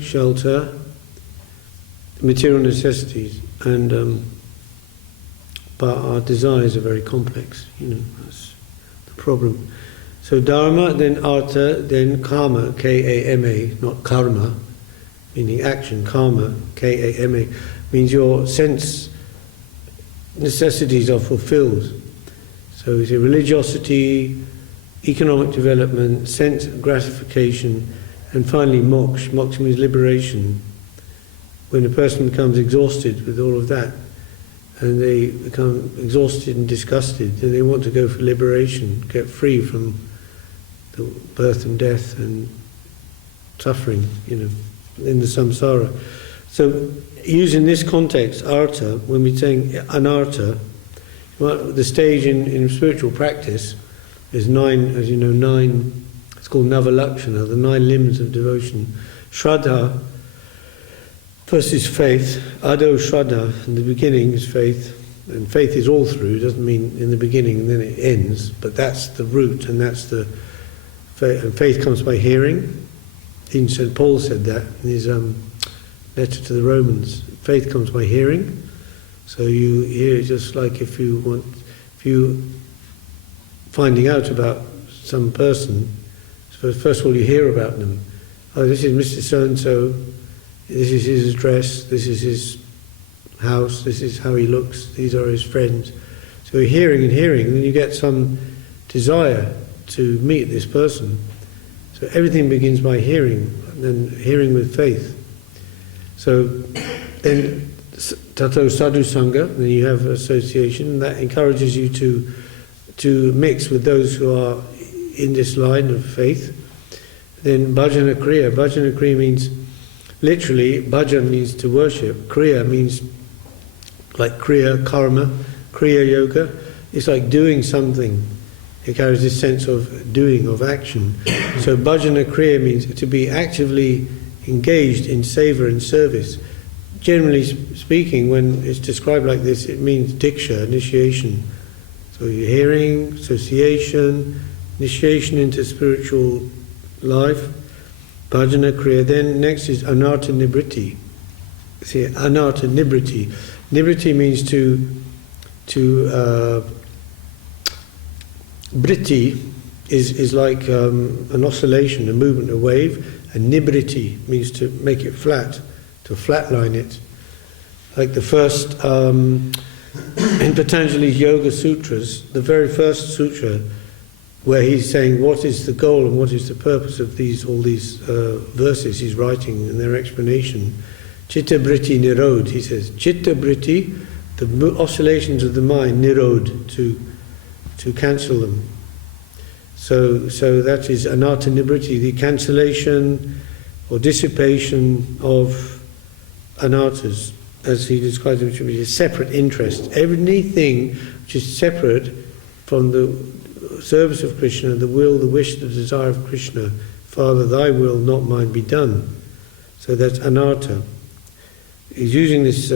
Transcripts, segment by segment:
shelter, material necessities, and but our desires are very complex. That's the problem. So dharma, then artha, then karma, K-A-M-A, not karma, meaning action. Karma, K-A-M-A, means your sense necessities are fulfilled. So it's a religiosity, economic development, sense gratification, and finally moksha. Moksha means liberation. When a person becomes exhausted with all of that, and they become exhausted and disgusted, then they want to go for liberation, get free from the birth and death and suffering, in the samsara. So, using this context, artha, when we're saying anartha, the stage in spiritual practice is 9, as you know, 9, it's called Navalakshana, the 9 limbs of devotion. Shraddha, first is faith, Ado Shraddha, in the beginning is faith, and faith is all through, doesn't mean in the beginning and then it ends, but that's the root, and that's the faith. And faith comes by hearing. Even St. Paul said that in his letter to the Romans. Faith comes by hearing. So you hear, just like if you finding out about some person, first of all you hear about them. Oh, this is Mr. So-and-so, this is his address, this is his house, this is how he looks, these are his friends. So you're hearing and hearing, and then you get some desire to meet this person. So everything begins by hearing, and then hearing with faith. So then tato sadhu sangha, then you have association, and that encourages you to mix with those who are in this line of faith. Then bhajana kriya. Bhajana kriya means, literally, bhajan means to worship. Kriya means like kriya, karma, kriya yoga. It's like doing something. It carries this sense of doing, of action. So bhajana kriya means to be actively engaged in seva and service. Generally speaking, when it's described like this, it means diksha, initiation. So you're hearing, association, initiation into spiritual life, bhajana kriya. Then next is anartha nibriti. See, anartha nibriti. Nibriti means Britti is like an oscillation, a movement, a wave, and nibriti means to make it flat, to flatline it. Like the first, in Patanjali's Yoga Sutras, the very first sutra, where he's saying what is the goal and what is the purpose of all these verses he's writing and their explanation. Chitta Britti Nirod, he says. Chitta Britti, the oscillations of the mind, Nirod, to cancel them. So that is anartha nibriti, the cancellation or dissipation of anarthas, as he describes it, which is a separate interest. Anything which is separate from the service of Krishna, the will, the wish, the desire of Krishna. Father, thy will, not mine, be done. So that's anartha. He's using this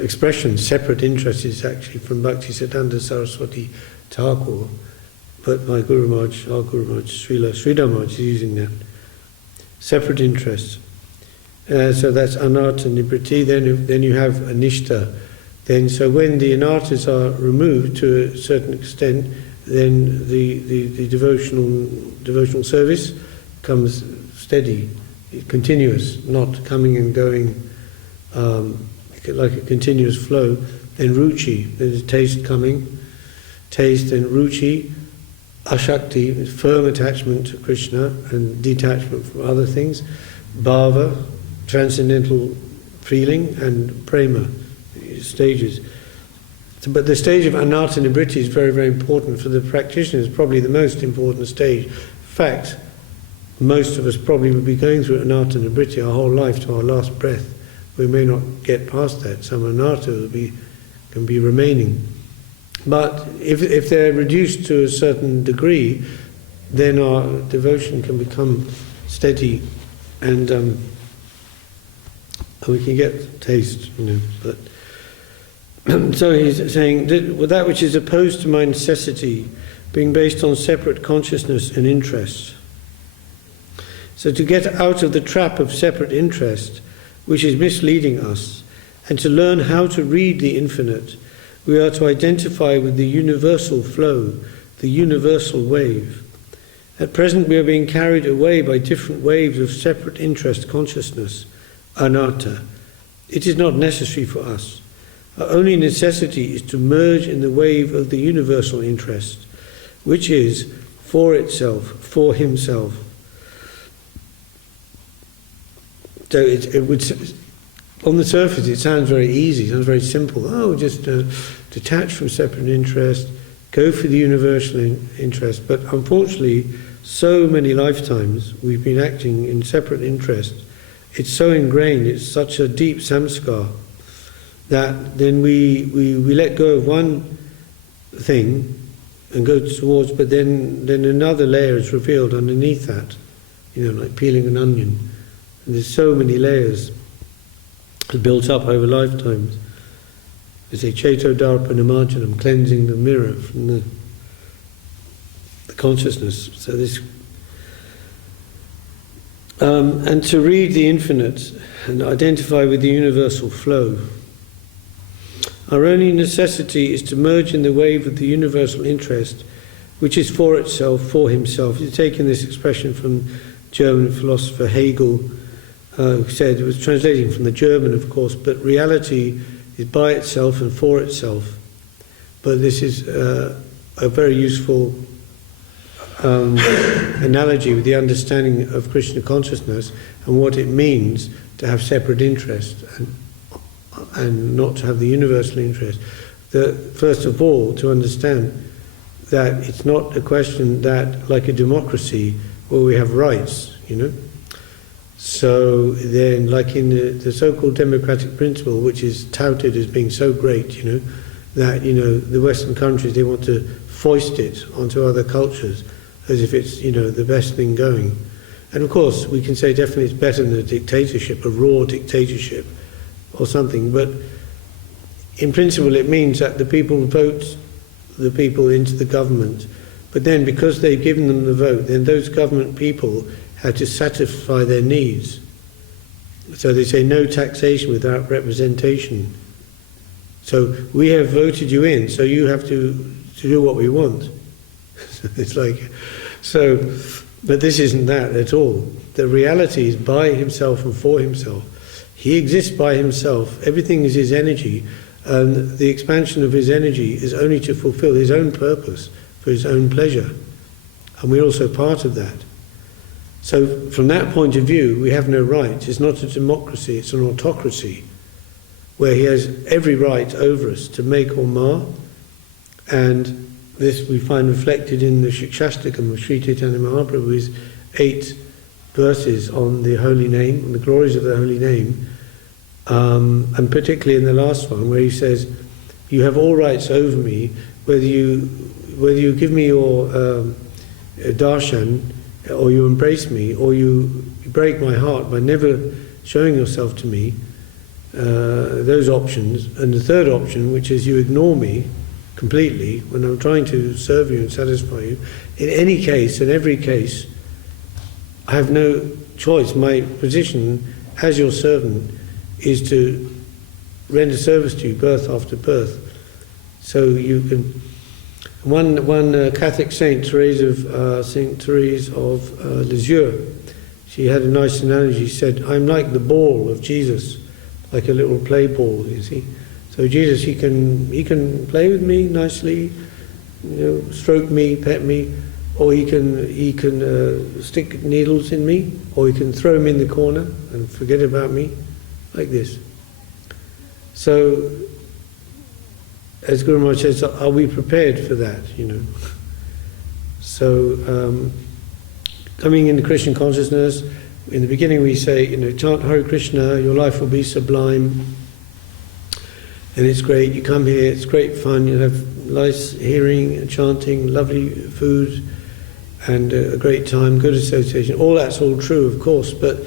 expression, separate interest, is actually from Bhaktisiddhanta Saraswati Thakur, but my Guru Maharaj, our Guru Maharaj, Sridhar Maharaj is using that. Separate interest. So that's anartha nibriti. Then you have anishta. Then, so when the anarthas are removed to a certain extent, then the devotional service comes steady, continuous, not coming and going like a continuous flow. Then ruchi, there's taste coming, taste, then ruchi, ashakti, firm attachment to Krishna and detachment from other things, bhava, transcendental feeling, and prema, stages. But the stage of anartha nibriti is very, very important for the practitioners, probably the most important stage. In fact, most of us probably would be going through anartha nibriti our whole life to our last breath. We may not get past that. Some anartha can be remaining. But if they're reduced to a certain degree, then our devotion can become steady, and we can get taste, But so he's saying that which is opposed to my necessity, being based on separate consciousness and interest. So to get out of the trap of separate interest, which is misleading us, and to learn how to read the infinite, we are to identify with the universal flow, the universal wave. At present we are being carried away by different waves of separate interest consciousness, anatta. It is not necessary for us. Our only necessity is to merge in the wave of the universal interest, which is for itself, for himself. So it would, on the surface it sounds very easy, it sounds very simple. Oh, just detach from separate interest, go for the universal interest. But unfortunately, so many lifetimes we've been acting in separate interest. It's so ingrained, it's such a deep samskar, that then we let go of one thing and go towards, but then another layer is revealed underneath that, like peeling an onion. And there's so many layers built up over lifetimes. They say, Cheto Darpa Nimarjanam, cleansing the mirror from the consciousness. So this, and to read the infinite and identify with the universal flow. Our only necessity is to merge in the wave of the universal interest, which is for itself, for himself. He's taken this expression from German philosopher Hegel, who said, it was translating from the German, of course, but reality is by itself and for itself. But this is a very useful analogy with the understanding of Krishna consciousness and what it means to have separate interest and not to have the universal interest. First of all, to understand that it's not a question that, like a democracy, where we have rights, So then, like in the so-called democratic principle, which is touted as being so great, that, the Western countries, they want to foist it onto other cultures as if it's, the best thing going. And of course, we can say definitely it's better than a dictatorship, a raw dictatorship or something, but in principle it means that the people vote the people into the government, but then because they've given them the vote, then those government people had to satisfy their needs. So they say no taxation without representation. So we have voted you in, so you have to do what we want. It's like, but this isn't that at all. The reality is by himself and for himself. He exists by himself, everything is his energy, and the expansion of his energy is only to fulfill his own purpose, for his own pleasure. And we're also part of that. So from that point of view, we have no right. It's not a democracy, it's an autocracy, where he has every right over us to make or mar. And this we find reflected in the Shikshashtakam of Sri Chaitanya Mahaprabhu's 8 verses on the holy name, on the glories of the holy name, and particularly in the last one where he says, you have all rights over me, whether you give me your darshan, or you embrace me, or you break my heart by never showing yourself to me, those options. And the third option, which is you ignore me completely when I'm trying to serve you and satisfy you. In any case, in every case, I have no choice. My position as your servant is to render service to you birth after birth. So you can... One Catholic saint, Saint Therese of Lisieux, she had a nice analogy. She said, I'm like the ball of Jesus, like a little play ball, you see. So Jesus, he can play with me nicely, stroke me, pet me, or he can stick needles in me, or he can throw me in the corner and forget about me, like this. So, as Guru Maharaj says, are we prepared for that, So, coming into Krishna consciousness, in the beginning we say, chant Hare Krishna, your life will be sublime, and it's great. You come here, it's great fun, you have nice hearing and chanting, lovely food, and a great time, good association. All that's all true, of course, but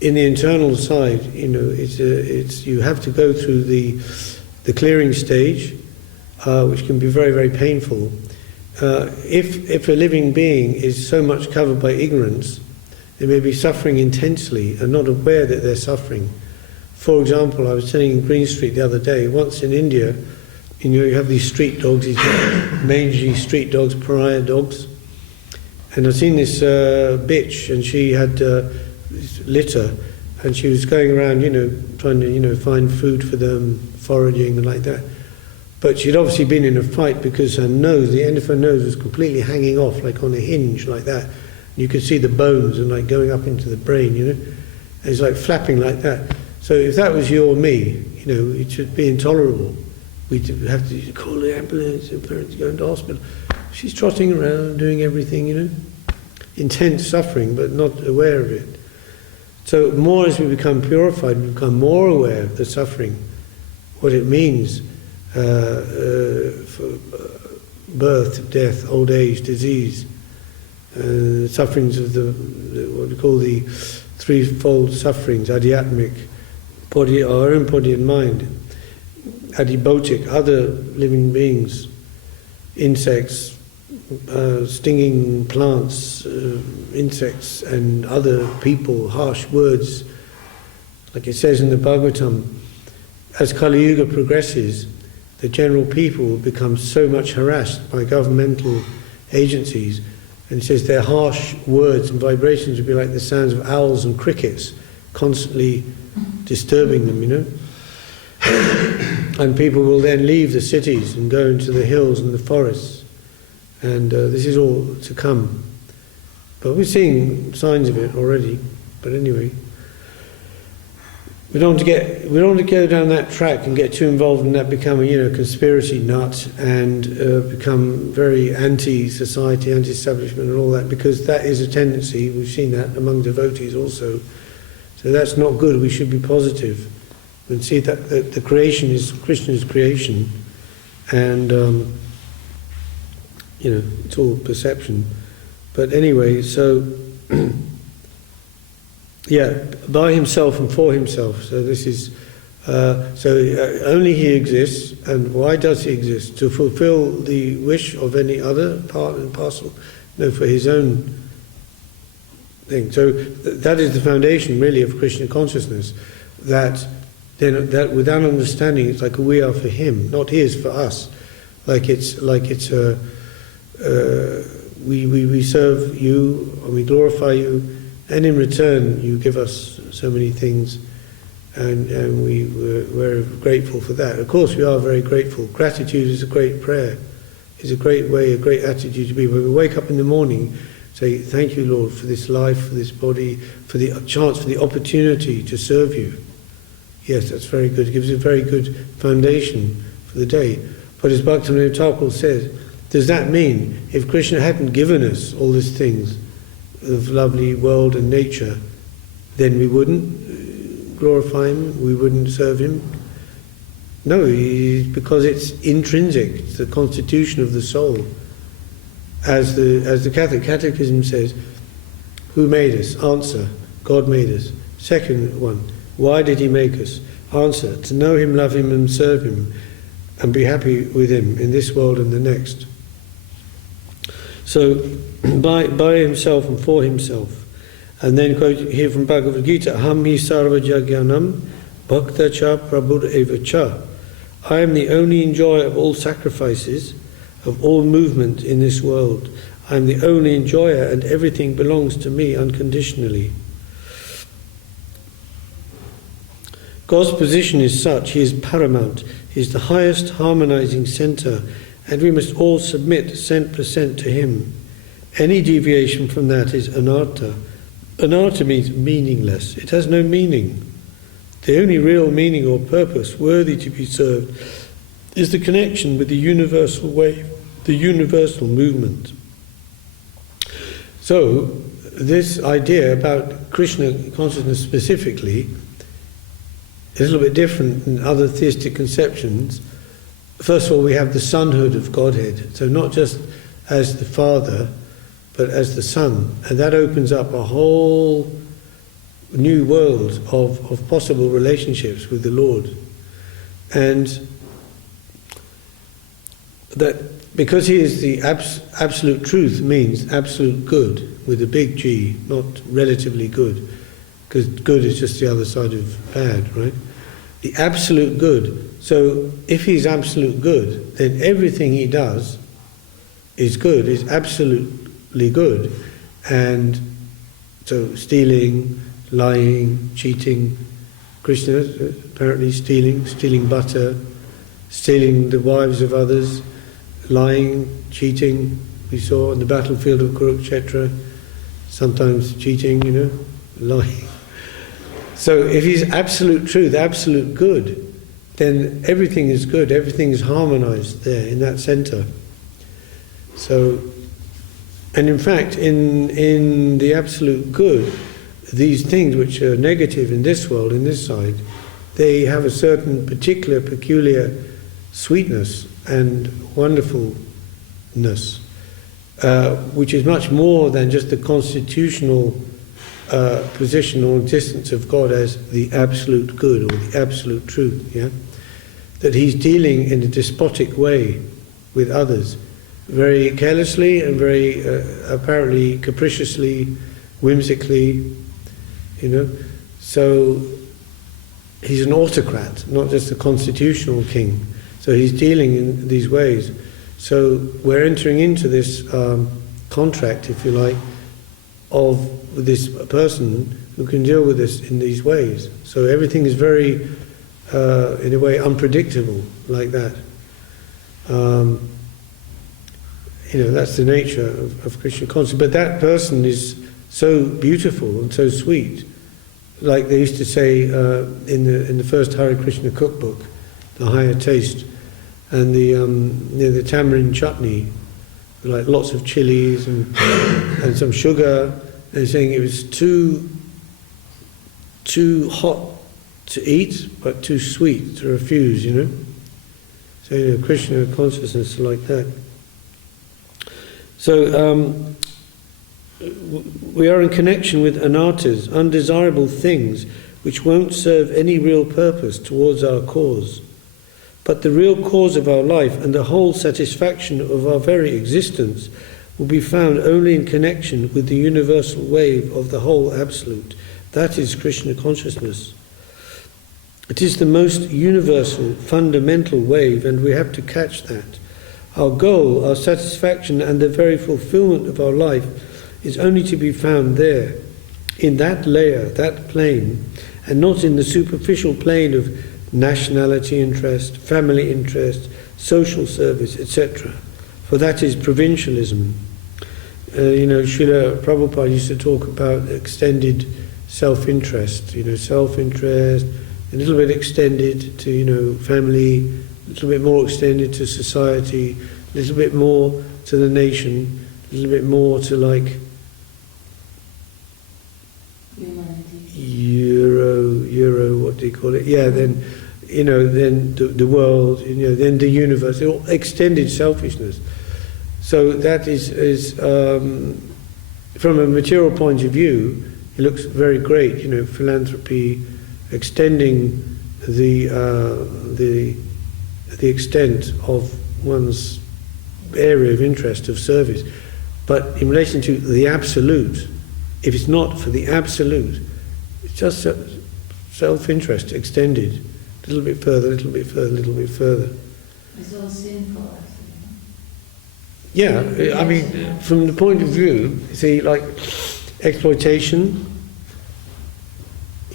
in the internal side, it's you have to go through the clearing stage, which can be very, very painful. If a living being is so much covered by ignorance, They may be suffering intensely and not aware that they're suffering. For example, I was telling in Green Street the other day, once in India, you have these street dogs, these mangy street dogs, pariah dogs. And I've seen this bitch, and she had this litter, and she was going around, trying to, find food for them, foraging and like that. But she'd obviously been in a fight because her nose, the end of her nose was completely hanging off, like on a hinge, like that. And you could see the bones and like going up into the brain, And it's like flapping like that. So if that was you or me, it should be intolerable. We'd have to call the ambulance and parents go into hospital. She's trotting around, doing everything, intense suffering, but not aware of it. So more as we become purified, we become more aware of the suffering, what it means for birth, death, old age, disease, sufferings of what we call the threefold sufferings, adhyatmic, body, our own body and mind, adibhotic, other living beings, insects, stinging plants, insects and other people, harsh words. Like it says in the Bhagavatam, as Kali Yuga progresses, the general people will become so much harassed by governmental agencies, and it says their harsh words and vibrations will be like the sounds of owls and crickets, constantly disturbing them, And people will then leave the cities and go into the hills and the forests. And this is all to come. But we're seeing signs of it already. But anyway, we don't want to go down that track and get too involved in that, become a conspiracy nut and become very anti-society, anti-establishment and all that, because that is a tendency. We've seen that among devotees also. So that's not good. We should be positive and see that the creation is Krishna's creation, and it's all perception. But anyway, so by himself and for himself. So this is only he exists. And why does he exist? To fulfill the wish of any other part and parcel? No, for his own thing. So that is the foundation, really, of Krishna consciousness. That without understanding, it's like we are for him, not he is for us. We serve you and we glorify you, and in return you give us so many things, and we're grateful for that. Of course we are very grateful. Gratitude is a great prayer, is a great way, a great attitude to be. When we wake up in the morning, say, thank you, Lord, for this life, for this body, for the chance, for the opportunity to serve you. Yes, that's very good. It gives a very good foundation for the day. But as Bhaktivinoda Thakur says, does that mean if Krishna hadn't given us all these things of lovely world and nature, then we wouldn't glorify him, we wouldn't serve him? No, because it's intrinsic, it's the constitution of the soul. As the Catholic Catechism says, who made us? Answer, God made us. Second one, why did he make us? Answer, to know him, love him and serve him and be happy with him in this world and the next. So, by himself and for himself. And then quote here from Bhagavad Gita, Aham hi sarva jagyanam bhakta cha prabhur eva cha. I am the only enjoyer of all sacrifices, of all movement in this world. I am the only enjoyer, and everything belongs to me unconditionally. God's position is such, he is paramount, he is the highest harmonizing center, and we must all submit 100% to him. Any deviation from that is anartha. Anartha means meaningless. It has no meaning. The only real meaning or purpose worthy to be served is the connection with the universal wave, the universal movement. So, this idea about Krishna consciousness specifically is a little bit different than other theistic conceptions. First of all, we have the sonhood of Godhead, so not just as the Father, but as the Son, and that opens up a whole new world of possible relationships with the Lord. And that because he is the absolute truth means absolute good with a big G, not relatively good, because good is just the other side of bad, right? The absolute good. So if he's absolute good, then everything he does is good, is absolutely good. And so stealing, lying, cheating, Krishna apparently stealing butter, stealing the wives of others, lying, cheating, we saw on the battlefield of Kurukshetra, sometimes cheating, lying. So if he's absolute truth, absolute good, then everything is good, everything is harmonized there in that center. So, and in fact, in the absolute good, these things which are negative in this world, in this side, they have a certain particular, peculiar sweetness and wonderfulness, which is much more than just the constitutional position or existence of God as the absolute good or the absolute truth, yeah? That he's dealing in a despotic way with others, very carelessly and very apparently capriciously, whimsically, So he's an autocrat, not just a constitutional king. So he's dealing in these ways. So we're entering into this contract, if you like, of this person who can deal with this in these ways. So everything is very, in a way, unpredictable, like that. That's the nature of Krishna consciousness. But that person is so beautiful and so sweet. Like they used to say in the first Hare Krishna cookbook, the higher taste, and the tamarind chutney, like lots of chilies and some sugar, and saying it was too hot to eat, but too sweet to refuse, So Krishna consciousness is like that. So we are in connection with anartas, undesirable things, which won't serve any real purpose towards our cause. But the real cause of our life and the whole satisfaction of our very existence will be found only in connection with the universal wave of the whole Absolute. That is Krishna consciousness. It is the most universal, fundamental wave, and we have to catch that. Our goal, our satisfaction, and the very fulfillment of our life is only to be found there, in that layer, that plane, and not in the superficial plane of nationality interest, family interest, social service, etc. For that is provincialism. Srila Prabhupada used to talk about extended self-interest, self-interest, a little bit extended to, family, a little bit more extended to society, a little bit more to the nation, a little bit more to Euro, what do you call it? Yeah, then, then the world, then the universe, extended selfishness. So that is from a material point of view, it looks very great, philanthropy, extending the extent of one's area of interest, of service. But in relation to the absolute, if it's not for the absolute, it's just self-interest extended, a little bit further, a little bit further, a little bit further. It's all sinful, Yeah, I mean, from the point of view, see, like exploitation,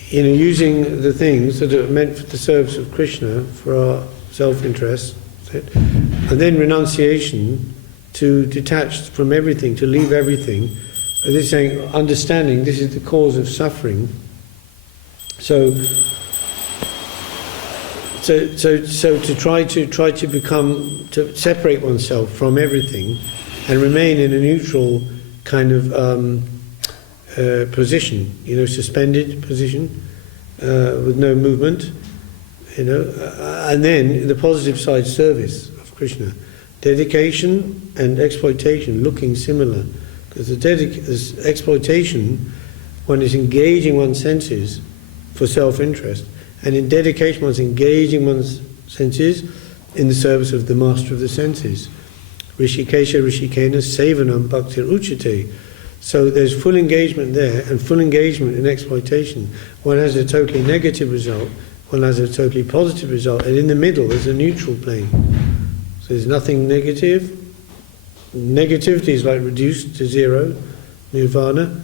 using the things that are meant for the service of Krishna for our self-interest, and then renunciation, to detach from everything, to leave everything. As it's saying, understanding this is the cause of suffering. So to try to become, to separate oneself from everything and remain in a neutral kind of position, suspended position with no movement, and then the positive side, service of Krishna, dedication and exploitation looking similar, because the exploitation, one is engaging one's senses for self-interest, and in dedication one's engaging one's senses in the service of the master of the senses. Rishikesha Rishikena Sevanam Bhaktir Uchate. So there's full engagement there and full engagement in exploitation. One has a totally negative result, one has a totally positive result, and in the middle there's a neutral plane. So there's nothing negative. Negativity is like reduced to zero, nirvana,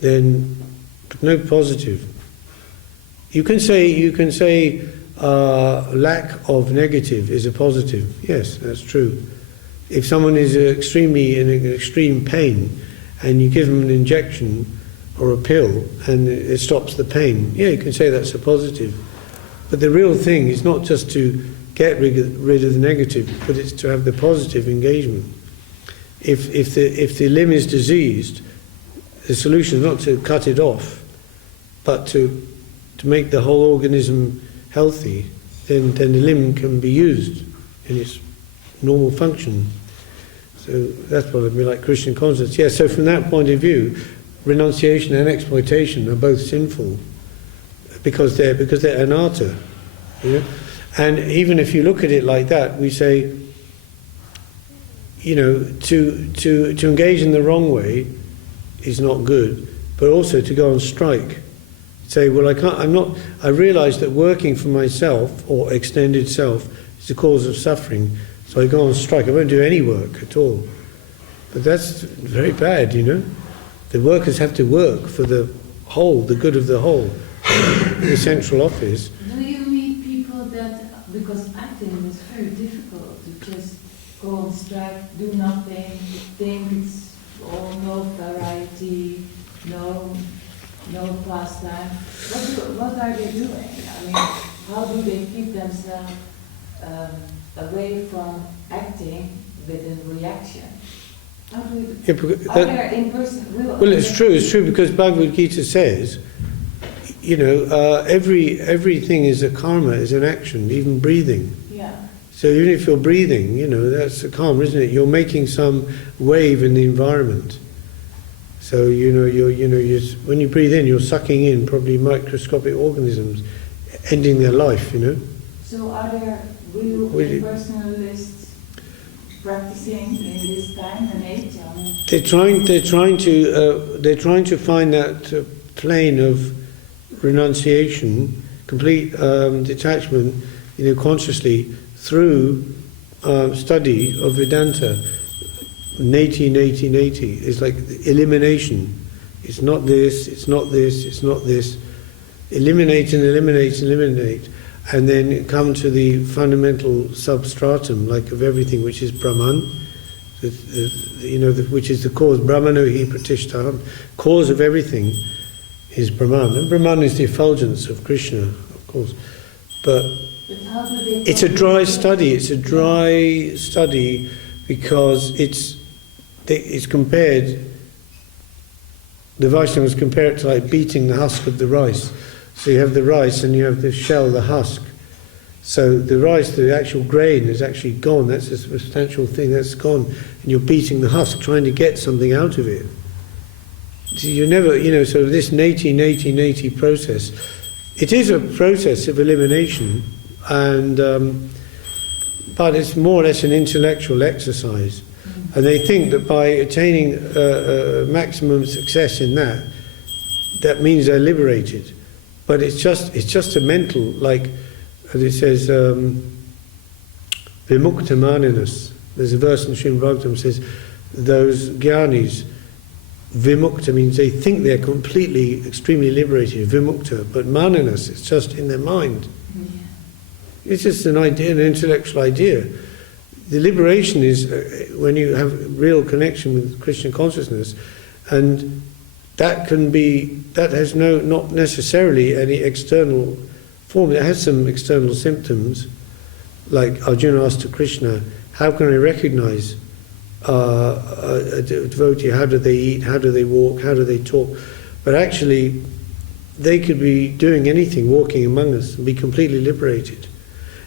then no positive. You can say lack of negative is a positive. Yes, that's true. If someone is extremely in extreme pain, and you give them an injection or a pill, and it stops the pain, yeah, you can say that's a positive. But the real thing is not just to get rid of the negative, but it's to have the positive engagement. If the limb is diseased, the solution is not to cut it off, but to make the whole organism healthy, then the limb can be used in its normal function. So that's what it'd be like Christian consciousness. Yeah, so from that point of view, renunciation and exploitation are both sinful because they're anatta. You know? And even if you look at it like that, we say, you know, to engage in the wrong way is not good, but also to go on strike. Say, well, I realise that working for myself or extended self is the cause of suffering, so I go on strike. I won't do any work at all. But that's very bad, you know. The workers have to work for the whole, the good of the whole, the central office. Do you meet people that, because I think it's very difficult to just go on strike, do nothing, think it's all no variety, no pastime. What are they doing? I mean, how do they keep themselves away from acting within reaction? How do we, are there in person real? Well, it's true because Bhagavad Gita says, you know, everything is a karma, is an action, even breathing. Yeah. So even if you're breathing, you know, that's a karma, isn't it? You're making some wave in the environment. So you're when you breathe in, you're sucking in probably microscopic organisms, ending their life. You know. So are there real impersonalists practicing in this time and age? They're trying to find that plane of renunciation, complete detachment, you know, consciously through study of Vedanta. Neti. It's like elimination. It's not this, it's not this, it's not this. Eliminate and eliminate and eliminate. And then come to the fundamental substratum, like of everything, which is Brahman. Which is the cause. Brahmano hi pratishtaham. Cause of everything is Brahman. And Brahman is the effulgence of Krishna, of course. But it's a dry study. It's a dry study because it's compared, the Vaishnavas compare it to like beating the husk of the rice. So you have the rice and you have the shell, the husk. So the rice, the actual grain is actually gone. That's a substantial thing that's gone. And you're beating the husk, trying to get something out of it. So you never, so this neti process, it is a process of elimination, and but it's more or less an intellectual exercise. And they think that by attaining maximum success in that means they're liberated. But it's just a mental, like, as it says, vimukta maninas. There's a verse in Srimad Bhagavatam that says, those jnanis, vimukta means they think they're completely, extremely liberated, vimukta, but maninas, it's just in their mind. Yeah. It's just an idea, an intellectual idea. The liberation is when you have real connection with Krishna consciousness, and that has not necessarily any external form. It has some external symptoms, like Arjuna asked to Krishna, how can I recognize a devotee? How do they eat? How do they walk? How do they talk? But actually, they could be doing anything, walking among us, and be completely liberated.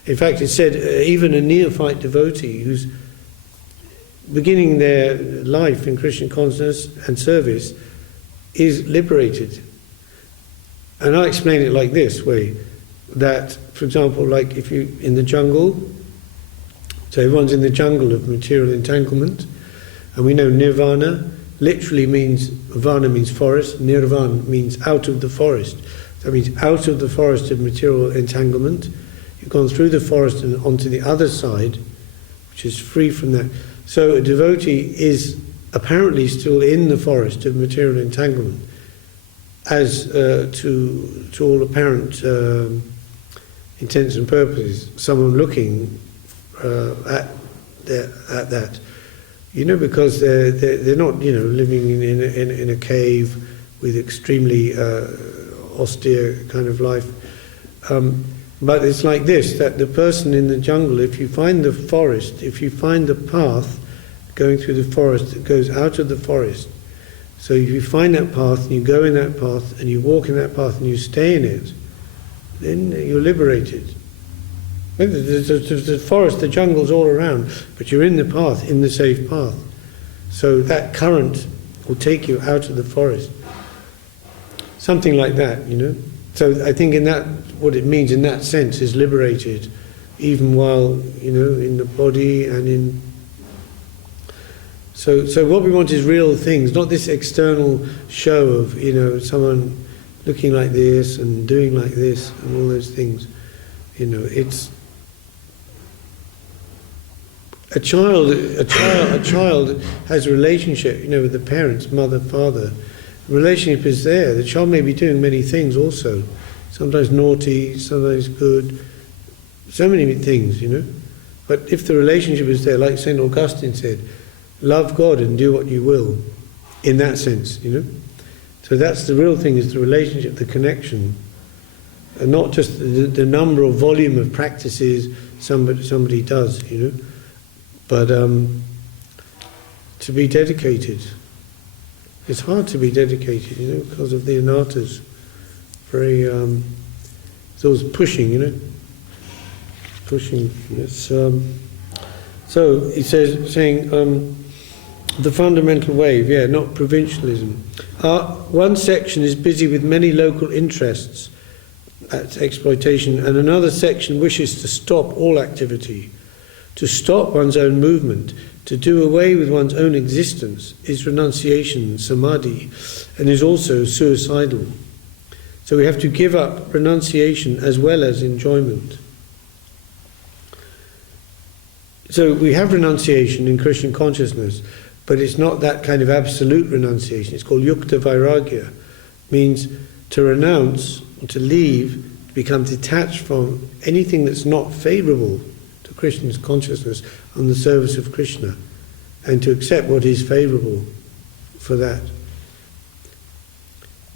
In fact, it said even a neophyte devotee who's beginning their life in Krishna consciousness and service is liberated. And I explain it like this way, that, for example, like if you in the jungle, So everyone's in the jungle of material entanglement, and we know nirvana literally means, vana means forest, nirvan means out of the forest. That means out of the forest of material entanglement. You've gone through the forest and onto the other side, which is free from that. So a devotee is apparently still in the forest of material entanglement, as to all apparent intents and purposes. Someone looking at that, because they're not living in a cave with extremely austere kind of life. But it's like this, that the person in the jungle, if you find the forest, if you find the path going through the forest that goes out of the forest, so if you find that path and you go in that path and you walk in that path and you stay in it, then you're liberated. The forest, the jungle's all around, but you're in the path, in the safe path. So that current will take you out of the forest. Something like that, So I think in that, what it means in that sense is liberated, even while, in the body and in... So what we want is real things, not this external show of, someone looking like this and doing like this and all those things. It's... A child has a relationship, with the parents, mother, father. The relationship is there. The child may be doing many things also. Sometimes naughty, sometimes good. So many things, But if the relationship is there, like St. Augustine said, love God and do what you will, in that sense, So that's the real thing, is the relationship, the connection. And not just the number or volume of practices somebody does, But to be dedicated. It's hard to be dedicated, because of the anarthas. Very, it's always pushing, Pushing. It's, so he saying the fundamental wave, not provincialism. One section is busy with many local interests, that's exploitation, and another section wishes to stop all activity. To stop one's own movement, to do away with one's own existence, is renunciation, samadhi, and is also suicidal. So we have to give up renunciation as well as enjoyment. So we have renunciation in Krishna consciousness, but it's not that kind of absolute renunciation. It's called yukta vairagya. Means to renounce, to leave, to become detached from anything that's not favourable to Krishna's consciousness on the service of Krishna, and to accept what is favourable for that.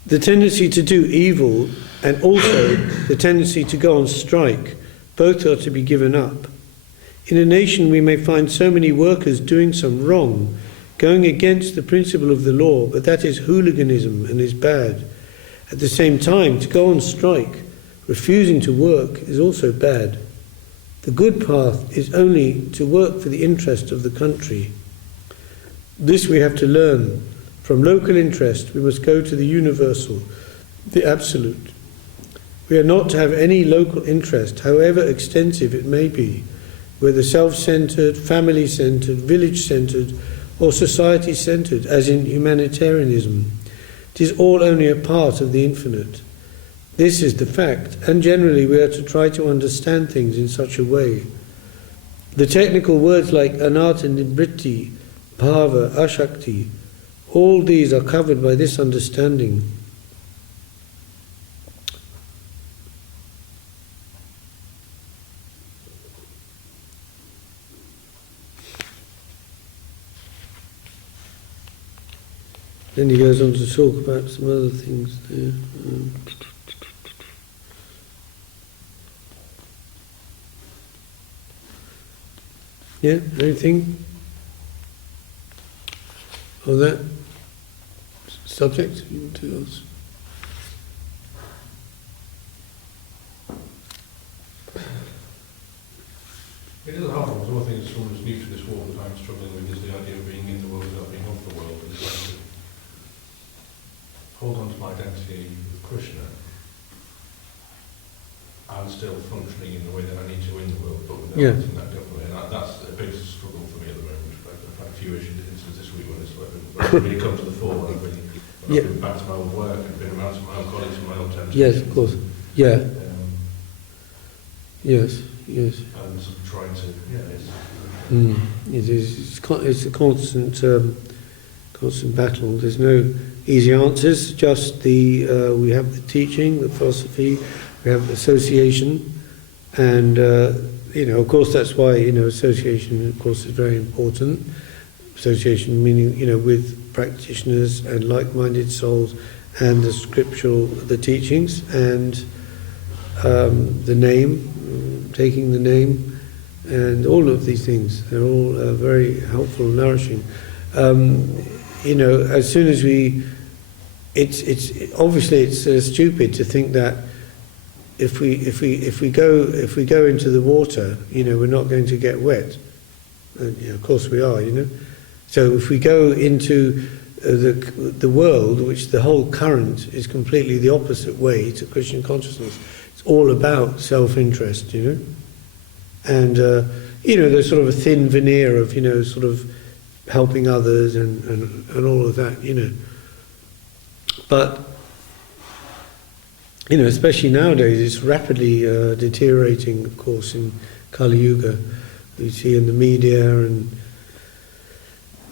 The tendency to do evil and also the tendency to go on strike, both are to be given up. In a nation we may find so many workers doing some wrong, going against the principle of the law, but that is hooliganism and is bad. At the same time, to go on strike, refusing to work, is also bad. The good path is only to work for the interest of the country. This we have to learn. From local interest, we must go to the universal, the absolute. We are not to have any local interest, however extensive it may be, whether self-centered, family-centered, village-centered, or society-centered, as in humanitarianism. It is all only a part of the infinite. This is the fact, and generally we are to try to understand things in such a way. The technical words like anartha nibritti, bhava, ashakti, all these are covered by this understanding. Then he goes on to talk about some other things there. Yeah, anything on that subject? To us? It is hard. One of the things someone who's new to this world that I'm struggling with is the idea of being in the world without being of the world. And trying to hold on to my identity with Krishna and still functioning in the way that I need to in the world, but without Yeah. letting that go away. And that's a big struggle for me at the moment. I've had a few instances this week when it's really come to the fore. I've been back to my old work, I've been around to my old colleagues and my old tennis. Yes, of course. Yeah. Yes. And sort of trying to, It is. It's a constant battle. There's no easy answers. Just we have the teaching, the philosophy, we have association, and of course that's why association, of course, is very important. Association meaning with practitioners and like-minded souls, and the teachings, and the name, taking the name. And all of these things, they're all very helpful and nourishing. As soon as it's obviously stupid to think that if we go into the water, we're not going to get wet. And, of course we are, So if we go into the world, which the whole current is completely the opposite way to Christian consciousness, it's all about self-interest, And, there's sort of a thin veneer of, sort of helping others and all of that, But, especially nowadays, it's rapidly deteriorating, of course, in Kali Yuga. You see in the media and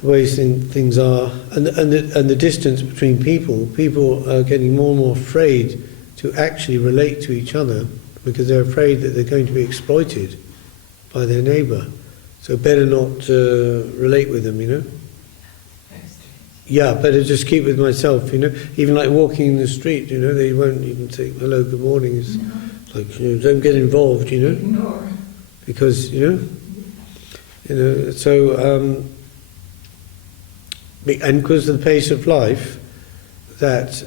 the ways things are. And the distance between people are getting more and more afraid to actually relate to each other because they're afraid that they're going to be exploited by their neighbour, so better not relate with them, Yeah, better just keep with myself, Even like walking in the street, they won't even say hello, good morning. It's like don't get involved, Ignore. Because so and because of the pace of life, that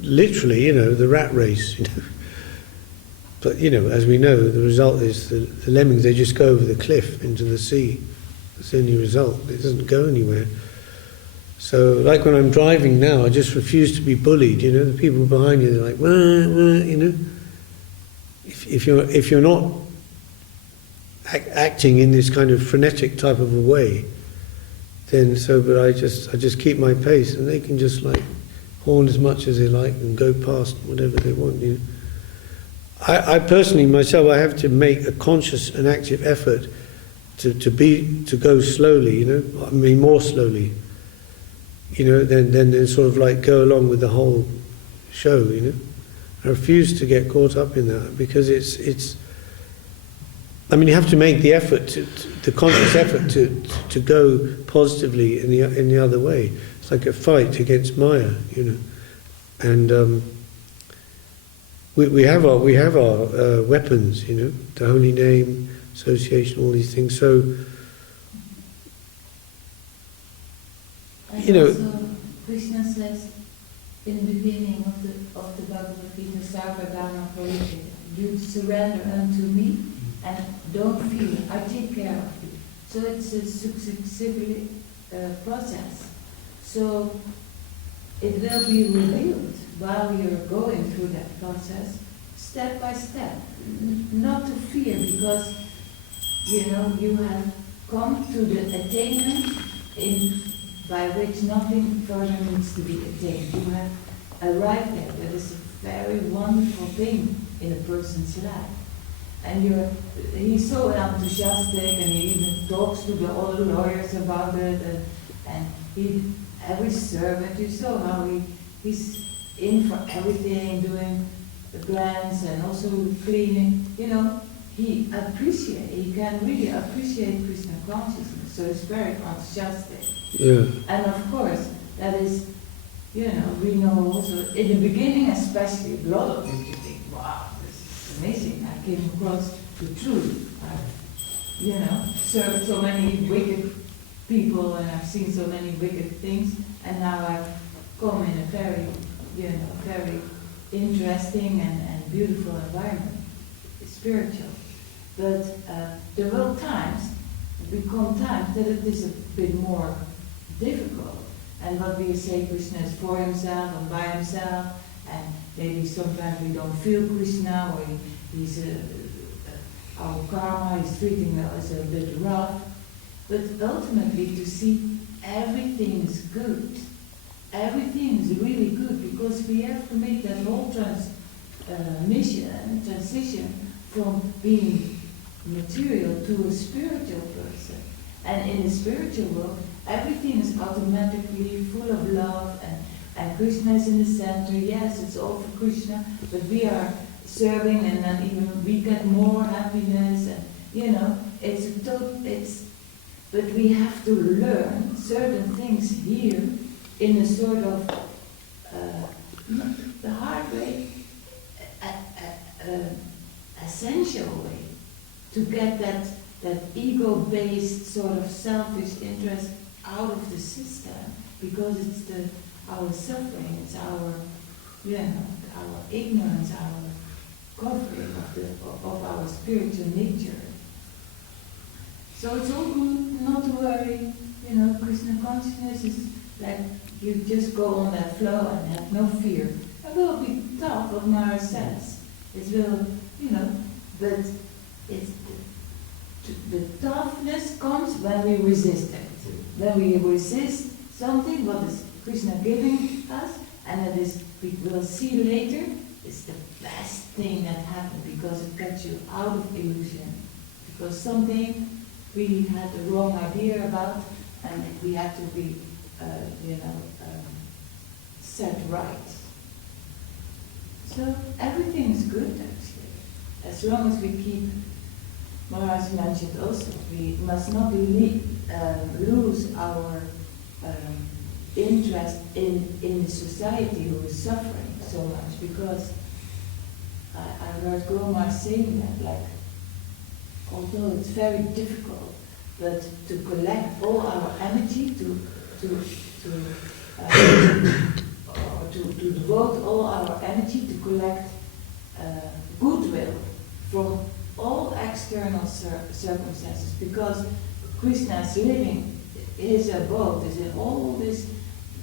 literally, the rat race, But, as we know, the result is the lemmings, they just go over the cliff into the sea. That's the only result. It doesn't go anywhere. So, like when I'm driving now, I just refuse to be bullied, The people behind you, they're like, wah, wah, If you're not acting in this kind of frenetic type of a way, then but I just keep my pace, and they can just like horn as much as they like and go past whatever they want, I personally, myself, I have to make a conscious and active effort to go slowly, I mean more slowly, than sort of like go along with the whole show, I refuse to get caught up in that because it's I mean, you have to make the effort, the conscious effort to go positively in the other way. It's like a fight against Maya, and we have our weapons, the holy name, association, all these things. So, Also, Krishna says in the beginning of the Bhagavad Gita, Sarvadharma Parishya, you surrender unto me and don't fear, I take care of you. So it's a successive process. So it will be revealed while you're going through that process, step by step. Not to fear, because you have come to the attainment by which nothing further needs to be attained. You have arrived there. That is a very wonderful thing in a person's life. And he's so enthusiastic, and he even talks to all the lawyers about it, and every servant, you saw how he's in for everything, doing the grants and also cleaning. He can really appreciate Krishna consciousness, so he's very enthusiastic. Yeah. And of course, that is, we know also, in the beginning especially, a lot of you think, wow, this is amazing, I came across the truth. I've so many wicked people, and I've seen so many wicked things, and now I've come in a very, very interesting and beautiful environment. It's spiritual. But there will become times that it is a bit more difficult. And what we say, Krishna is for himself and by himself, and maybe sometimes we don't feel Krishna, or our karma is treating us a bit rough, but ultimately to see everything is good. Everything is really good, because we have to make that whole transition from being material to a spiritual person. And in the spiritual world, everything is automatically full of love, and Krishna is in the center. Yes, it's all for Krishna, but we are serving, and then even we get more happiness, and but we have to learn certain things here in a sort of the hard way, essential way, to get that ego-based sort of selfish interest out of the system, because it's our suffering, it's our ignorance, our covering of our spiritual nature. So it's all good, not to worry. Krishna consciousness is like you just go on that flow and have no fear. It will be tough, what Mara says. It will, but it's the toughness comes when we resist it. When we resist something what is Krishna giving us, and that is, we will see later, is the best thing that happened, because it gets you out of illusion. Because something we had the wrong idea about, and we had to be, set right. So everything is good, actually, as long as we keep. Maharaj mentioned also, we must not lose our interest in society who is suffering so much, because I heard Guru Maharaj saying that, like, although it's very difficult, but to collect all our energy, to devote all our energy to collect goodwill from all external circumstances, because Krishna is living, his abode is in all these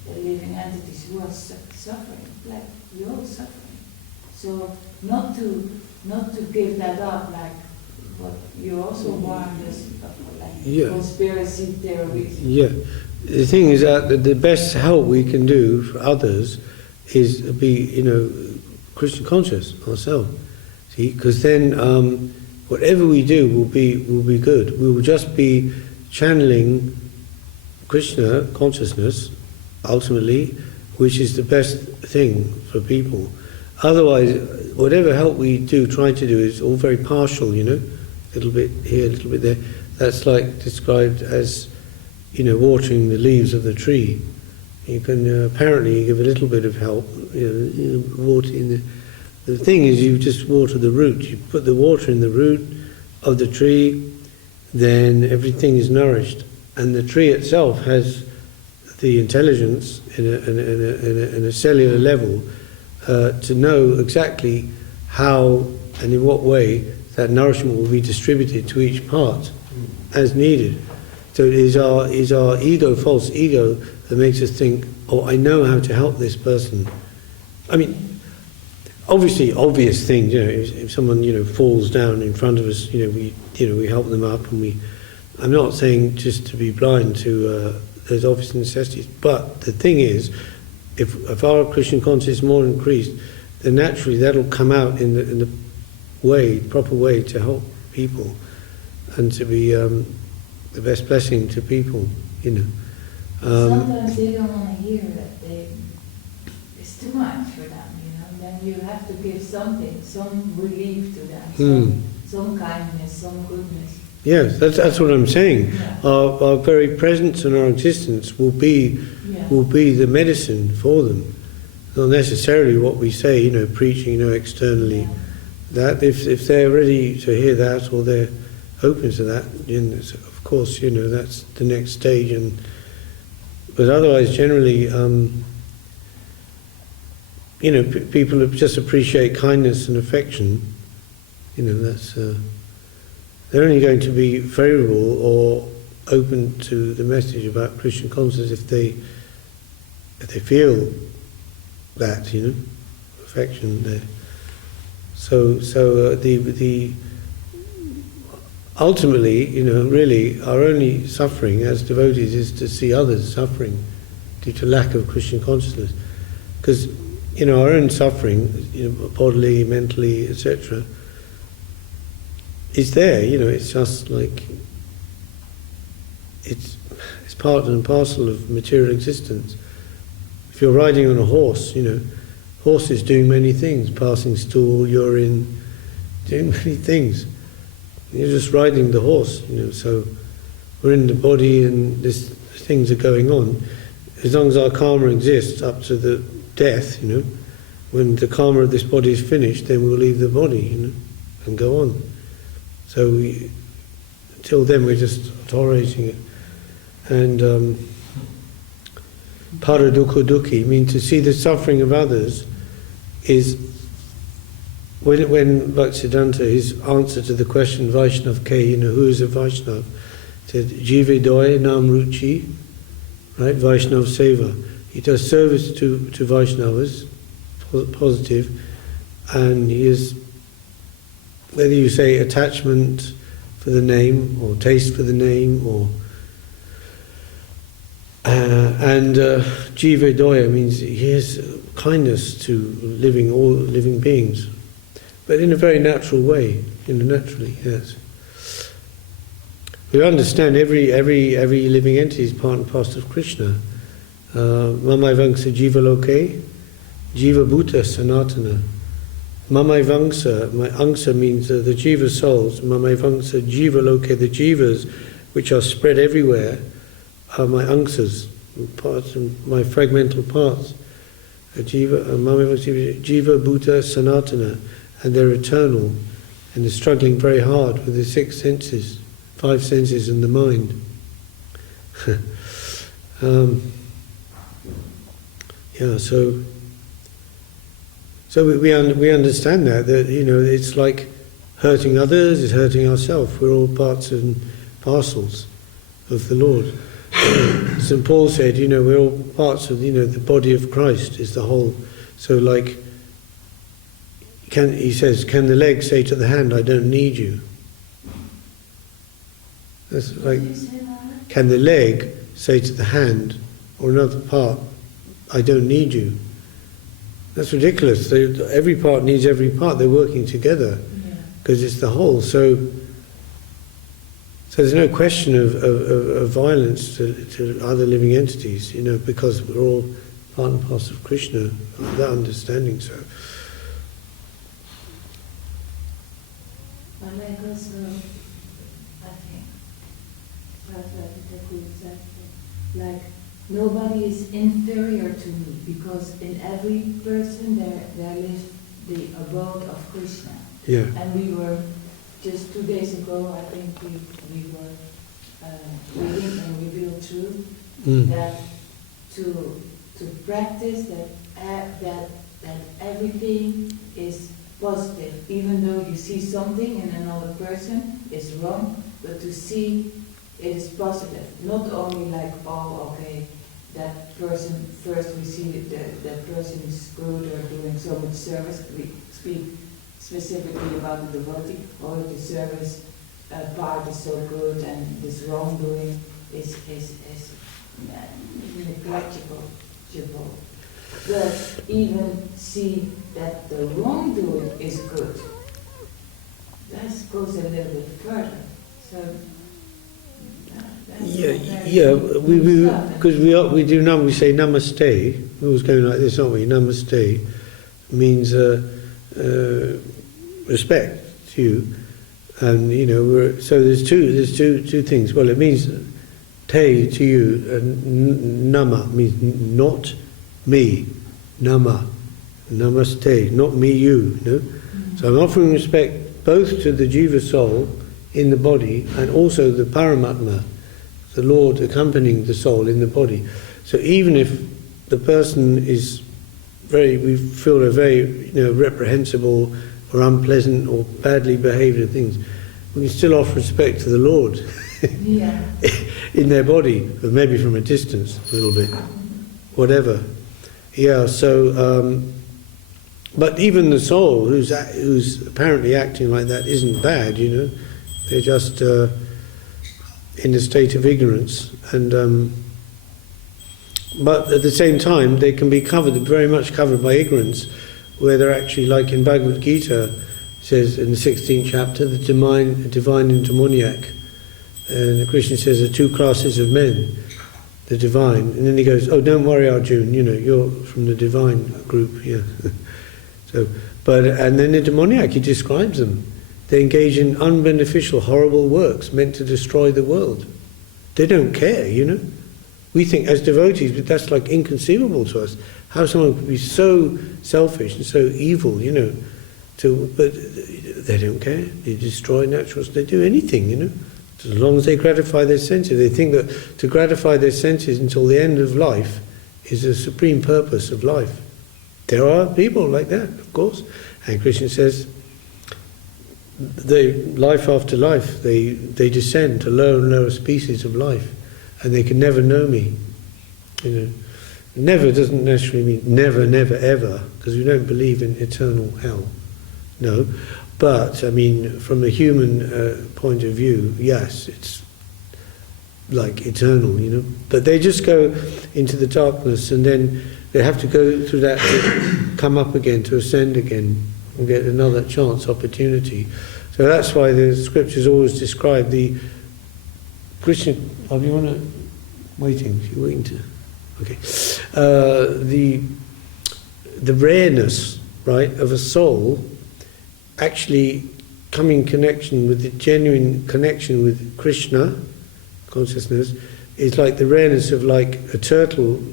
living entities who are suffering, like we all suffering. So not to give that up, like what you also warned us of, like conspiracy theories. Yeah, the thing is that the best help we can do for others is be, Christian conscious ourselves. See, because then whatever we do will be good. We will just be channeling Krishna consciousness ultimately, which is the best thing for people. Otherwise, whatever help we do, try to do, is all very partial. A little bit here, a little bit there. That's like described as, watering the leaves of the tree. You can apparently give a little bit of help, water in the thing is, you just water the root. You put the water in the root of the tree, then everything is nourished. And the tree itself has the intelligence in a cellular level to know exactly how and in what way that nourishment will be distributed to each part as needed. So it is our ego, false ego, that makes us think, oh, I know how to help this person. I mean, obviously, obvious things. If someone falls down in front of us, we help them up, and I'm not saying just to be blind to those obvious necessities, but the thing is, if our Christian consciousness is more increased, then naturally that'll come out in the proper way to help people, and to be the best blessing to people. Sometimes they don't want to hear it. It's too much for them. Then you have to give something, some relief to them, some kindness, some goodness. Yes, that's what I'm saying. Yeah. Our very presence and our existence will be the medicine for them, not necessarily what we say. Preaching, externally. Yeah. That if they're ready to hear that, or they're open to that, of course, that's the next stage. But otherwise, generally, people just appreciate kindness and affection. That's they're only going to be favourable or open to the message about Christian consciousness if they feel that, perfection there. So the ultimately, really, our only suffering as devotees is to see others suffering due to lack of Krishna consciousness. Because, our own suffering, bodily, mentally, etc., is there. It's just like it's part and parcel of material existence. If you're riding on a horse, horse is doing many things, passing stool, urine, doing many things. You're just riding the horse, so we're in the body and things are going on. As long as our karma exists up to the death, when the karma of this body is finished, then we'll leave the body, and go on. So until then we're just tolerating it. And paradukha dukhi, means to see the suffering of others, is when Bhaktisiddhanta, his answer to the question Vaishnav K, who is a Vaishnav, said Jive Doy Nam Ruchi, right? Vaishnav Seva. He does service to Vaishnavas, positive, and he is, whether you say attachment for the name or taste for the name or and Jiva Doya means he has kindness to all living beings, but in a very natural way, naturally, yes. We understand every living entity is part and parcel of Krishna. Mamai Vangsa Jiva Loke, Jiva Bhuta Sanatana. Mamai Vangsa, my Angsa means the Jiva souls. Mamai Vangsa Jiva Loke, the Jivas which are spread everywhere, are my Angsas, parts, my fragmental parts. Jiva Bhuta Sanatana, and they're eternal, and they're struggling very hard with the 6 senses, 5 senses and the mind. So we understand that it's like hurting others, it's hurting ourselves. We're all parts and parcels of the Lord. St. Paul said, we're all parts of, the body of Christ is the whole. So he says, can the leg say to the hand, I don't need you? That's like, can the leg say to the hand or another part, I don't need you? That's ridiculous. Every part needs every part. They're working together because it's the whole. So there's no question of violence to other living entities, because we're all part and parcel of Krishna. That understanding. So. But like also, I think, like nobody is inferior to me, because in every person there lives the abode of Krishna. Yeah. And we were just 2 days ago, I think we were reading and revealed truth that to practice that everything is positive, even though you see something in another person is wrong, but to see it is positive. Not only like, oh, okay, that person, first we see that person is good or doing so much service. We speak specifically about the devotee, or the service part is so good and this wrongdoing is negligible. But even see that the wrongdoing is good. That goes a little bit further. So because we do we say namaste. We always go like this, aren't we? Namaste means respect to you, and so there's two things. Well, it means te to you, and nama means not me. Nama, namaste, not me, you. So I'm offering respect both to the jiva soul in the body and also the Paramatma, the Lord accompanying the soul in the body. So even if the person is we feel are very reprehensible or unpleasant or badly behaved and things, we can still offer respect to the Lord in their body, but maybe from a distance a little bit, whatever. Yeah, so But even the soul, who's apparently acting like that, isn't bad, you know. They're just in a state of ignorance, and but at the same time, they can be very much covered by ignorance, where they're actually, like in Bhagavad Gita, it says in the 16th chapter, the divine and demoniac. And Krishna says there are two classes of men, the divine. And then he goes, oh, don't worry, Arjuna, you know, you're from the divine group, yeah. And then the demoniac, he describes them. They engage in unbeneficial, horrible works meant to destroy the world. They don't care, you know. We think as devotees, but that's like inconceivable to us. How someone could be so selfish and so evil, you know. But they don't care. They destroy natural. They do anything, you know. As long as they gratify their senses. They think that to gratify their senses until the end of life is the supreme purpose of life. There are people like that, of course. And Krishna says, life after life, they descend to lower and lower species of life, and they can never know me. You know, never doesn't necessarily mean never, never, ever, because we don't believe in eternal hell. No, but I mean, from a human point of view, yes, it's like eternal, you know. But they just go into the darkness, and then they have to go through that to come up again, to ascend again, and get another chance, opportunity. So that's why the scriptures always describe the Christian. Oh, you want to waiting? You're waiting to. Okay. The rareness, right, of a soul actually coming in connection with the genuine connection with Krishna consciousness is like the rareness of like a turtle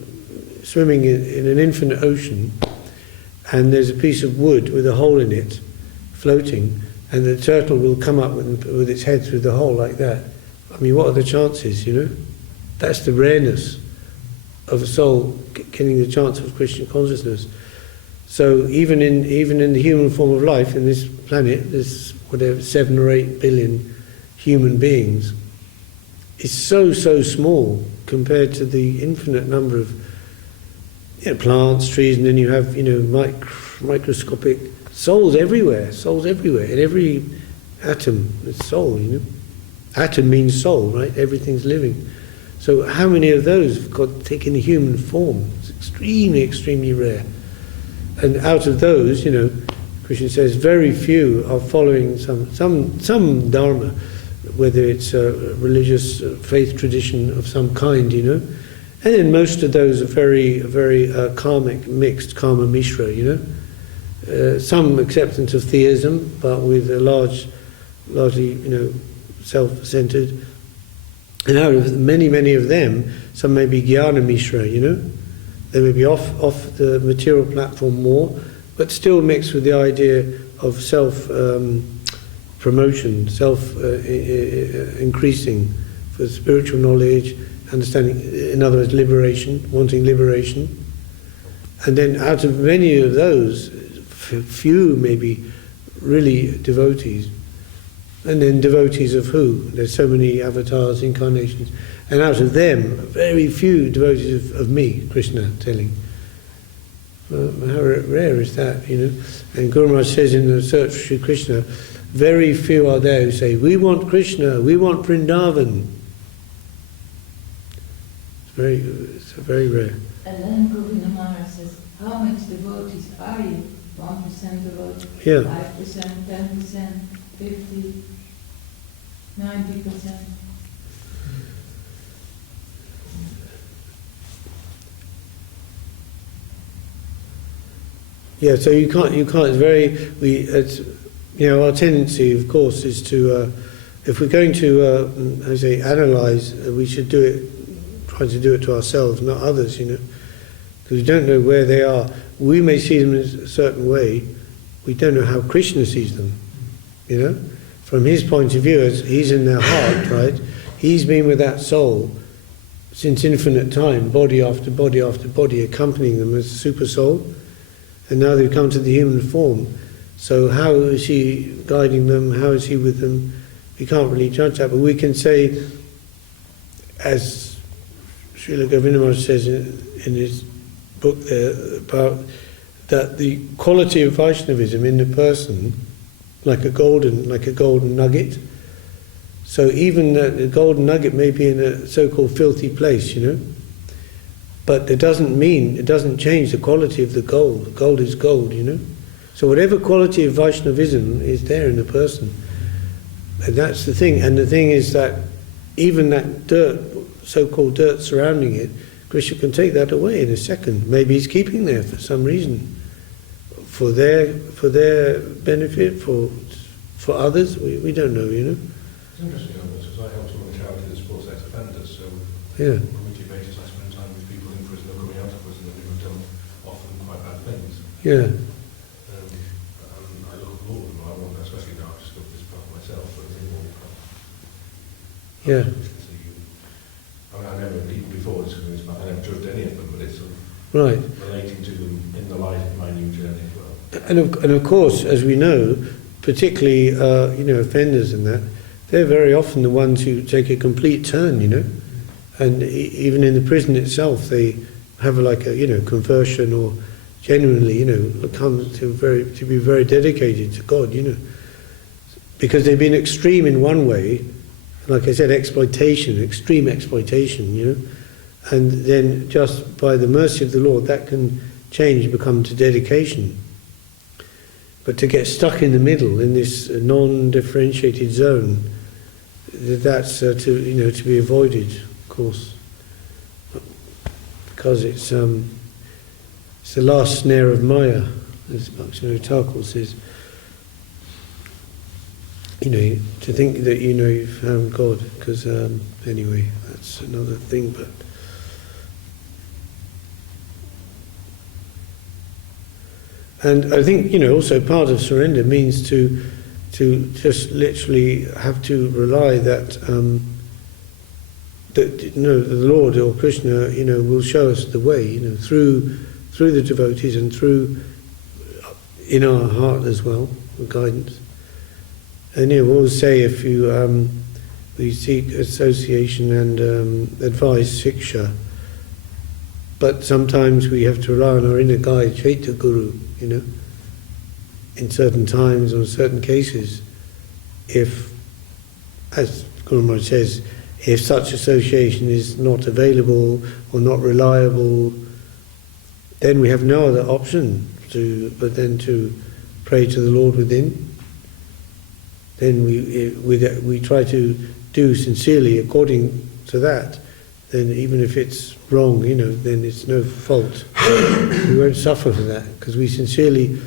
swimming in an infinite ocean, and there's a piece of wood with a hole in it floating, and the turtle will come up with its head through the hole like that. I mean, what are the chances, you know? That's the rareness of a soul getting the chance of Krishna consciousness. So even in the human form of life, in this planet, there's whatever 7 or 8 billion human beings. It's so small compared to the infinite number of plants, trees, and then you have microscopic souls everywhere, in every atom. It's soul, you know. Atom means soul, right? Everything's living. So how many of those have taken a human form? It's extremely, extremely rare. And out of those, you know, Krishna says very few are following some dharma, whether it's a religious faith tradition of some kind, you know. And then most of those are very karmic, mixed, karma mishra, you know. Some acceptance of theism, but with a largely, you know, self-centered. And out of many of them, some may be jnana mishra, you know. They may be off the material platform more, but still mixed with the idea of self-promotion, increasing for spiritual knowledge, understanding, in other words, liberation, wanting liberation. And then out of many of those, few may be really devotees. And then devotees of who? There's so many avatars, incarnations. And out of them, very few devotees of me, Krishna telling. How rare is that, you know? And Guru Maharaj says in the Search for Sri Krishna, very few are there who say, we want Krishna, we want Vrindavan. It's very rare. And then Tridandi Maharaj says, how much devotees are you? 1% devotees, Yeah. 5%, 10%, 50%, 90%. Yeah, so you can't. It's our tendency, of course, is to, if we're going to, analyze, we should do it, try to do it to ourselves, not others, you know, because we don't know where they are. We may see them in a certain way, we don't know how Krishna sees them, you know. From his point of view, as he's in their heart, right? He's been with that soul since infinite time, body after body after body, accompanying them as a super soul. And now they've come to the human form. So how is he guiding them? How is he with them? We can't really judge that, but we can say, as Srila Govinda Maharaj says in his book there, about that the quality of Vaishnavism in the person, like a golden nugget. So even the golden nugget may be in a so-called filthy place, but it doesn't change the quality of the gold. Gold is gold, So whatever quality of Vaishnavism is there in the person, and that's the thing. And the thing is that even that dirt, so-called dirt surrounding it, Krishna can take that away in a second. Maybe he's keeping there for some reason, for their benefit, for others. We don't know, It's interesting, because I help someone in charity that supports ex-offenders, so yeah. on a weekly basis I spend time with people in prison or coming out of prison who have done often quite bad things. Yeah. And I love all of them. I want, especially now, I just love this part myself, but I think all Yeah. I never, even before this, I never judged any of them, but it's sort of Right. relating to them in the light of my new journey as well. And of course, as we know, particularly offenders and that, they're very often the ones who take a complete turn, and even in the prison itself, they have like a conversion, or genuinely come to be very dedicated to God, because they've been extreme in one way, like I said, extreme exploitation, and then just by the mercy of the Lord, that can change and become to dedication. But to get stuck in the middle, in this non-differentiated zone, that's to be avoided, of course, because it's the last snare of Maya, as Bhakti Thakur says. To think that you've found God, because anyway, that's another thing. But and I think also part of surrender means to just literally have to rely that the Lord or Krishna will show us the way through the devotees and through in our heart as well, the guidance. And we always say, if we seek association and advice, siksha, but sometimes we have to rely on our inner guide, Chaitya Guru, in certain times or certain cases. If, as Guru Maharaj says, if such association is not available or not reliable, then we have no other option but then to pray to the Lord within. Then we try to do sincerely according to that. Then even if it's wrong, then it's no fault. We won't suffer for that, because we sincerely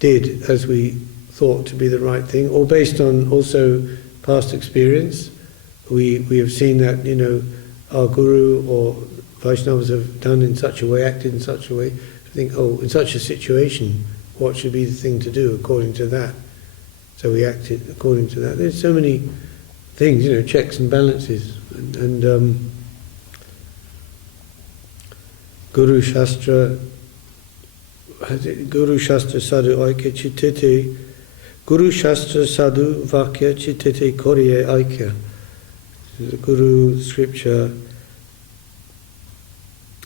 did as we thought to be the right thing, or based on also past experience. We have seen that our Guru or Vaishnavas have done in such a way, acted in such a way. To think, in such a situation, what should be the thing to do according to that? So we acted according to that. There's so many things, checks and balances, and Guru Shastra Sadhu Aikya Chittete, Guru Shastra Sadhu Vakya Chittete Korye Aikya. The Guru, Scripture,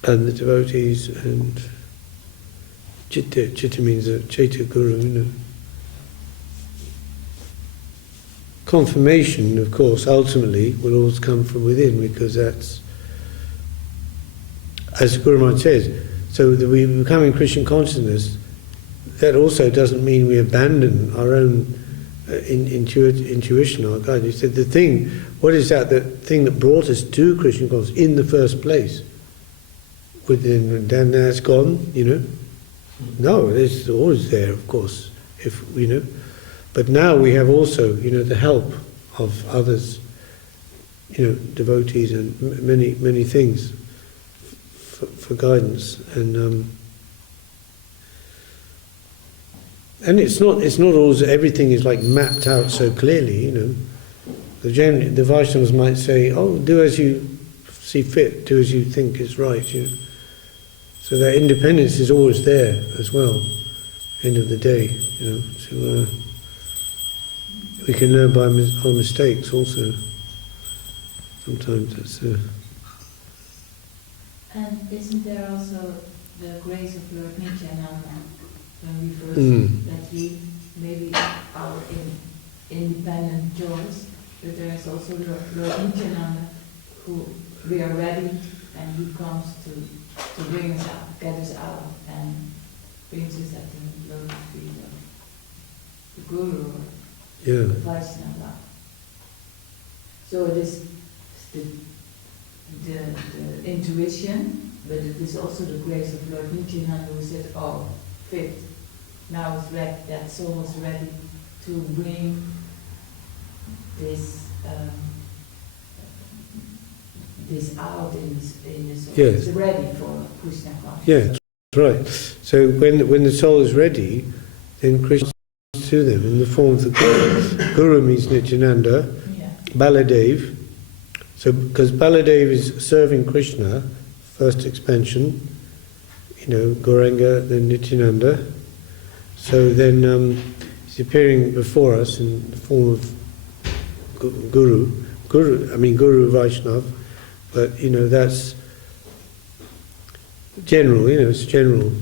and the devotees, and Chitta means a Chaitya Guru, Confirmation, of course, ultimately will always come from within, because that's, as Guru Maharaj says, so that we become in Christian consciousness, that also doesn't mean we abandon our own intuition, our guidance. He said what is that thing that brought us to Christian consciousness in the first place? Then that's gone, No, it's always there, of course, if but now we have also, the help of others, devotees and many things for guidance, and it's not always everything is like mapped out so clearly, Generally, the Vaishnavas might say, do as you see fit, do as you think is right, So that independence is always there as well. End of the day, we can learn by our mistakes also. Sometimes that's. And isn't there also the grace of Lord Nityananda when we first that we maybe our independent choice, but there is also Lord Nityananda who we are ready, and he comes to bring us out, get us out, and brings us at the lotus feet of the Guru or the Vaishnava. So it is the intuition, but it is also the grace of Lord Nityananda who said, oh, fit, now it's ready, that soul is ready to bring this out in this soul. Yes. It's ready for Krishna consciousness. Yeah, that's right. So when the soul is ready, then Krishna comes to them in the form of the Guru. Guru means Nityananda, Baladev. So because Baladev is serving Krishna, first expansion, Gauranga, then Nityananda. So then he's appearing before us in the form of Guru Vaishnava, but that's general, it's general,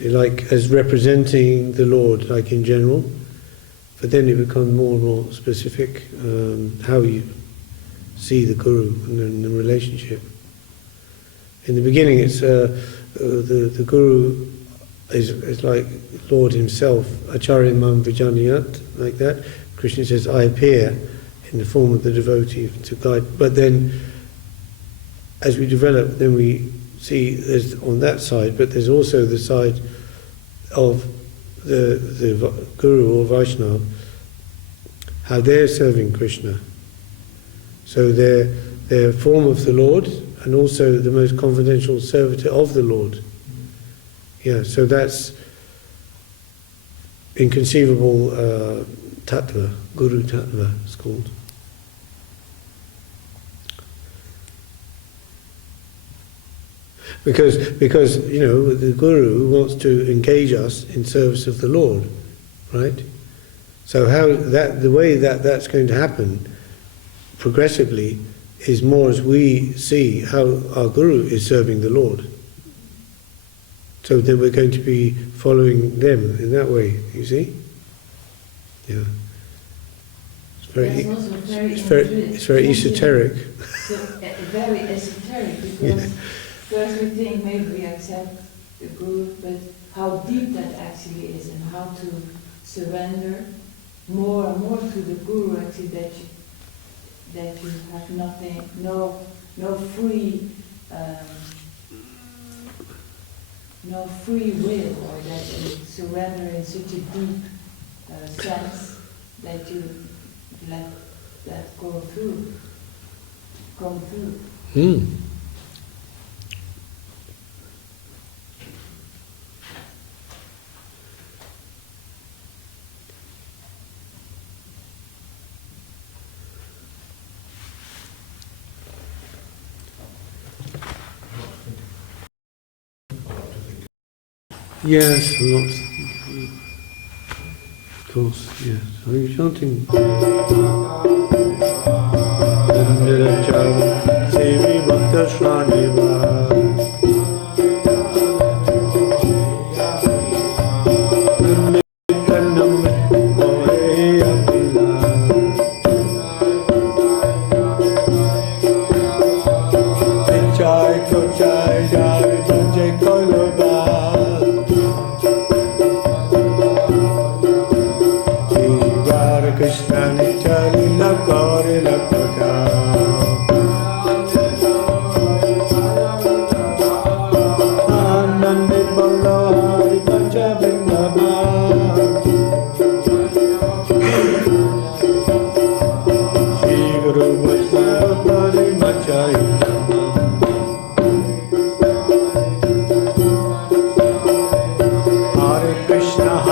like as representing the Lord, like in general, but then it becomes more and more specific, how you see the Guru and then the relationship. In the beginning it's the Guru is like Lord himself, Acharya Mam Vijanayat, like that. Krishna says, I appear in the form of the devotee to guide. But then, as we develop, then we see there's on that side, but there's also the side of the Guru or Vaishnava, how they're serving Krishna. So they're a form of the Lord, and also the most confidential servitor of the Lord. Yeah, so that's inconceivable tattva, Guru tattva it's called. Because the Guru wants to engage us in service of the Lord, right? So the way that's going to happen progressively is more as we see how our Guru is serving the Lord. So then we're going to be following them in that way, you see? Yeah. It's very esoteric. So, very esoteric, because first we think maybe we accept the Guru, but how deep that actually is, and how to surrender more and more to the Guru, actually, that you have nothing, no free will, or that you surrender in such a deep sense that you let that come through. Yes, a lot. Of course, yes. Are you chanting?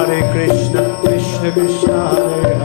Hare Krishna, Krishna Krishna, Hare